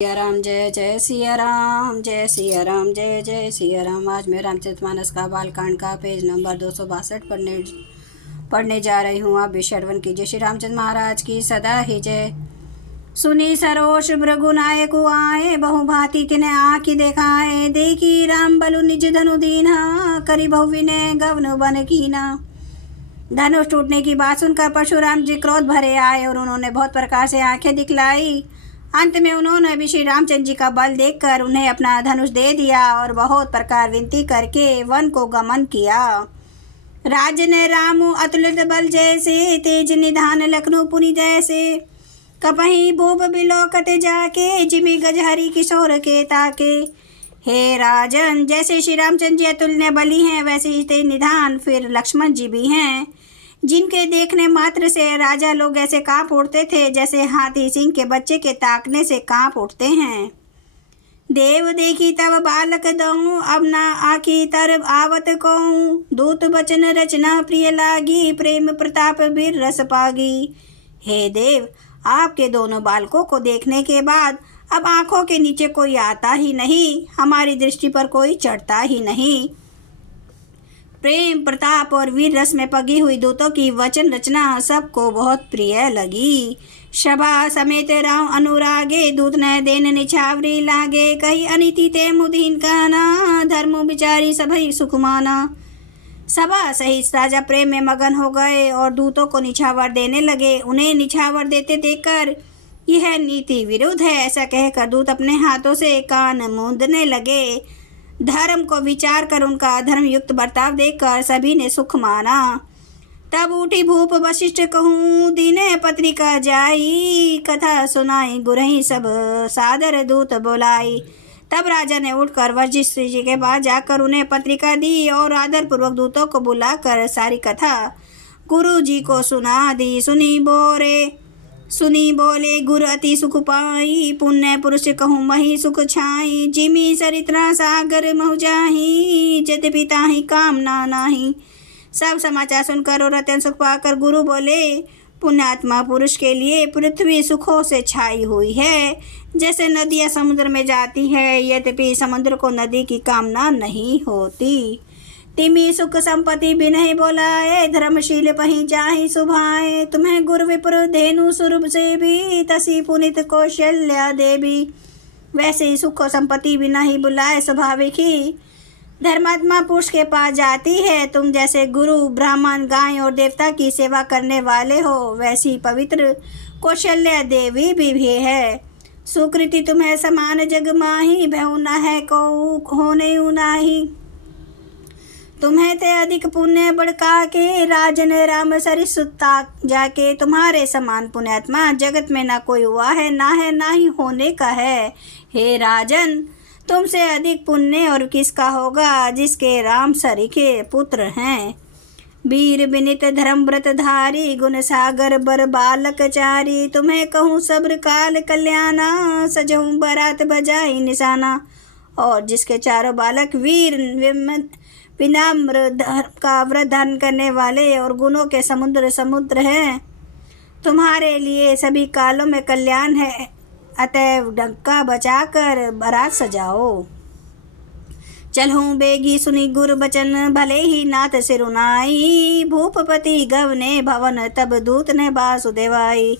सिया राम जय जय सिया राम, जय सिया राम, जय जय सिया राम। आज मैं रामचरितमानस का बालकांड का पेज नंबर 262 पढ़ने जा रही हूँ। आप भी श्रवण कीजिए। श्री रामचंद्र महाराज की सदा ही जय। सुनी सरोष भृगुनायक आए, बहु भांति तिने आँखि देखाए। देखी राम बलु निज धनु दीना, करी बहु विनय गवन बन कीना। धनुष टूटने की बात सुनकर परशुराम जी क्रोध भरे आए और उन्होंने बहुत प्रकार से आंखें दिखलाई। अंत में उन्होंने भी श्री रामचंद्र जी का बल देखकर उन्हें अपना धनुष दे दिया और बहुत प्रकार विनती करके वन को गमन किया। राज ने राम अतुलित बल जैसे, तेज निधान लखनऊ पुनि जैसे। कपही भूप बिलोकत जाके, जिमि गजहरी किशोर के ताके। हे राजन, जैसे श्री रामचंद्र जी अतुल्य बली हैं, वैसे ही तेज निधान फिर लक्ष्मण जी भी हैं, जिनके देखने मात्र से राजा लोग ऐसे कांप उठते थे जैसे हाथी सिंह के बच्चे के ताकने से कांप उठते हैं। देव देखी तब बालक दऊं, अब ना आखी तर आवत कहूं। दूत बचन रचना प्रिय लागी, प्रेम प्रताप बीर रस पागी। हे देव, आपके दोनों बालकों को देखने के बाद अब आंखों के नीचे कोई आता ही नहीं, हमारी दृष्टि पर कोई चढ़ता ही नहीं। प्रेम प्रताप और वीर रस में पगी हुई दूतों की वचन रचना सबको बहुत प्रिय लगी। सभा समेत राम अनुरागे, दूत न देन निछावरी लागे। कही अनिति ते मुदीन काना, धर्म विचारी सभई सुखमाना। सभा सहित राजा प्रेम में मगन हो गए और दूतों को निछावर देने लगे। उन्हें निछावर देते देखकर यह नीति विरुद्ध है ऐसा कहकर दूत अपने हाथों से कान मूंदने लगे। धर्म को विचार कर उनका धर्म युक्त बर्ताव देखकर सभी ने सुख माना। तब उठी भूप वशिष्ठ कहूँ, दीने पत्रिका जाई। कथा सुनाई गुरही सब सादर दूत बोलाई। तब राजा ने उठकर वशिष्ठ जी के पास जाकर उन्हें पत्रिका दी और आदर पूर्वक दूतों को बुलाकर सारी कथा गुरु जी को सुना दी। सुनी बोले गुरु अति सुख पाई, पुण्य पुरुष कहूँ मही सुख छाई। जिमी सरित्रा सागर महु जाही, जत पिता ही कामना नाही। सब समाचार सुनकर और अत्यंत सुख पाकर गुरु बोले, पुण्यात्मा पुरुष के लिए पृथ्वी सुखों से छाई हुई है, जैसे नदियाँ समुद्र में जाती है, यद्यपि समुद्र को नदी की कामना नहीं होती। तिमी सुख संपत्ति बिनहि बोलाए, धर्मशील पही जाहि सुभाए। तुम्हें गुरु विप्र धेनु सुरभ से भी, तसी पुनित कौशल्या देवी। वैसे ही सुख और संपत्ति बिना ही बुलाए स्वाभाविक ही धर्मात्मा पुरुष के पास जाती है। तुम जैसे गुरु ब्राह्मण गाय और देवता की सेवा करने वाले हो, वैसी पवित्र कौशल्या देवी भी है। सुकृति तुम्हें समान जग माही, भयउ न है को होने नाही। तुम्हें ते अधिक पुण्य बढ़का के, राजन राम सरिस सुता जाके। तुम्हारे समान पुण्यात्मा जगत में ना कोई हुआ है, ना ही होने का है। हे राजन, तुमसे अधिक पुण्य और किसका होगा, जिसके राम सरीखे पुत्र हैं। वीर विनित धर्म व्रत धारी, गुण सागर बर बालक चारी। तुम्हें कहूँ सब्र काल कल्याणा, सजहूँ बरात बजाई निशाना। और जिसके चारों बालक वीर विनम्र धर्म का व्रत धारण करने वाले और गुणों के समुद्र हैं। तुम्हारे लिए सभी कालों में कल्याण है, अतएव डंका बचाकर बारात सजाओ। चलहूँ बेगी सुनी गुरु बचन, भले ही नाथ सिरुनाई। भूपपति गवने भवन, तब दूत ने वासुदेवाई।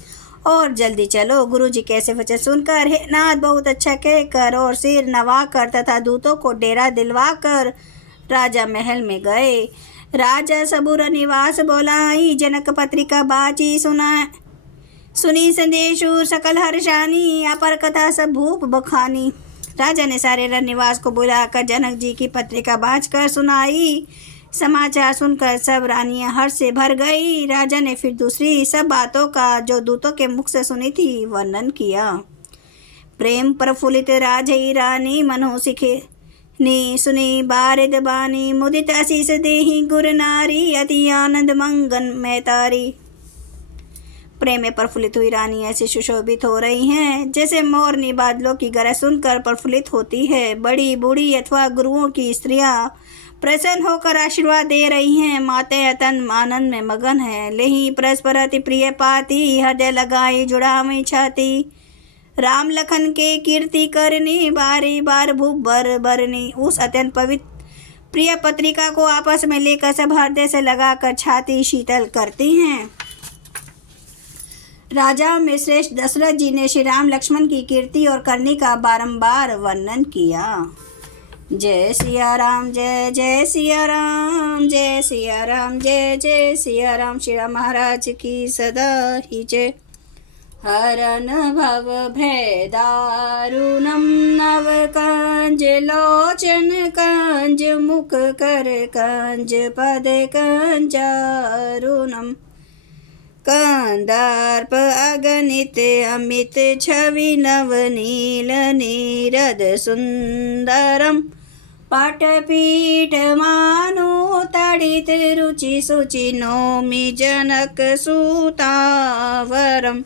और जल्दी चलो। गुरु जी कैसे वचन सुनकर हे नाथ बहुत अच्छा कहकर और सिर नवाकर तथा दूतों को डेरा दिलवाकर राजा महल में गए। राजा सबुर निवास बोलाई, जनक पत्रिका बाची सुनी संदेशु सकल हर्षानी। अपर कथा सब भूप बखानी। राजा ने सारे रनिवास को बुलाकर जनक जी की पत्रिका बाँच कर सुनाई। समाचार सुनकर सब रानियां हर्ष से भर गई। राजा ने फिर दूसरी सब बातों का जो दूतों के मुख से सुनी थी वर्णन किया। प्रेम प्रफुल्लित राजई रानी, मनो सिखे नी सुनी बारिद बानी। मुदित आशीष देहि गुर नारी, अति आनंद मंगन में तारी। प्रेम में प्रफुल्लित हुई रानी ऐसी सुशोभित हो रही हैं जैसे मोरनी बादलों की गरज सुनकर प्रफुल्लित होती है। बड़ी बूढ़ी अथवा गुरुओं की स्त्रियां प्रसन्न होकर आशीर्वाद दे रही हैं। माते अतन आनंद में मगन है। लेहि परस्पर अति प्रिय पाती, हृदय लगाई जुड़ावी छाती। राम लखन के कीर्ति करनी, बारी बार भूबर भरनी। उस अत्यंत पवित्र प्रिय पत्रिका को आपस में लेकर सब हृदय से लगाकर छाती शीतल करती हैं। राजा में श्रेष्ठ दशरथ जी ने श्री राम लक्ष्मण की कीर्ति और करनी का बारंबार वर्णन किया। जय सिया राम, जय जय सिया राम, जय सिया राम, जय जय सिया राम। श्री राम महाराज की सदा ही जय। हरन भव भय दारुणम, नव कंज लोचन कंज, मुख कर कंज पद कंजारुणम। कंदर्प अगणित अमित छवि, नवनील नीरद सुंदरम। पाटपीठ मानो तड़ित रुचि सुचि, नौमि जनक सुतावरम।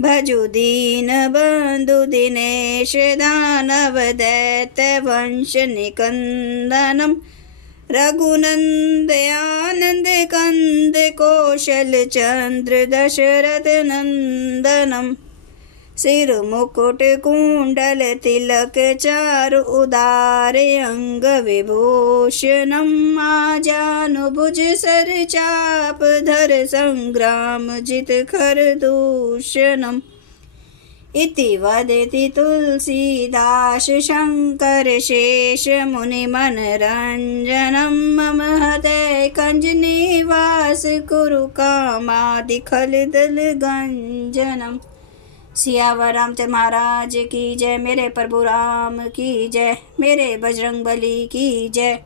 भजु दीन बंधु दिनेश, दानव दैत्य वंश निकंदनम। रघुनंद आनंद कंद, कौशल चंद्र दशरथ नंदनम। सिर मुकुट कुंडल तिलक, चारु उदार अंग विभूषणम। आजानुभुज सर चाप धर, संग्राम जित खर दूषणम। इति वदति तुलसीदास, शंकर शेष मुनि मनरंजनम। मम हृदय कंज निवास, कुरु कामादि खल दल गंजनम। सियावर रामचंद्र महाराज की जय। मेरे प्रभु राम की जय। मेरे बजरंग बली की जय।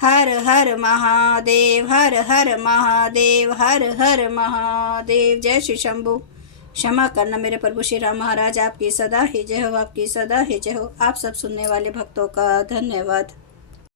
हर हर महादेव, हर हर महादेव, हर हर महादेव। जय श्री शंभु। क्षमा करना मेरे प्रभु श्री राम महाराज, आपकी सदा ही जय हो, आपकी सदा ही जय हो। आप सब सुनने वाले भक्तों का धन्यवाद।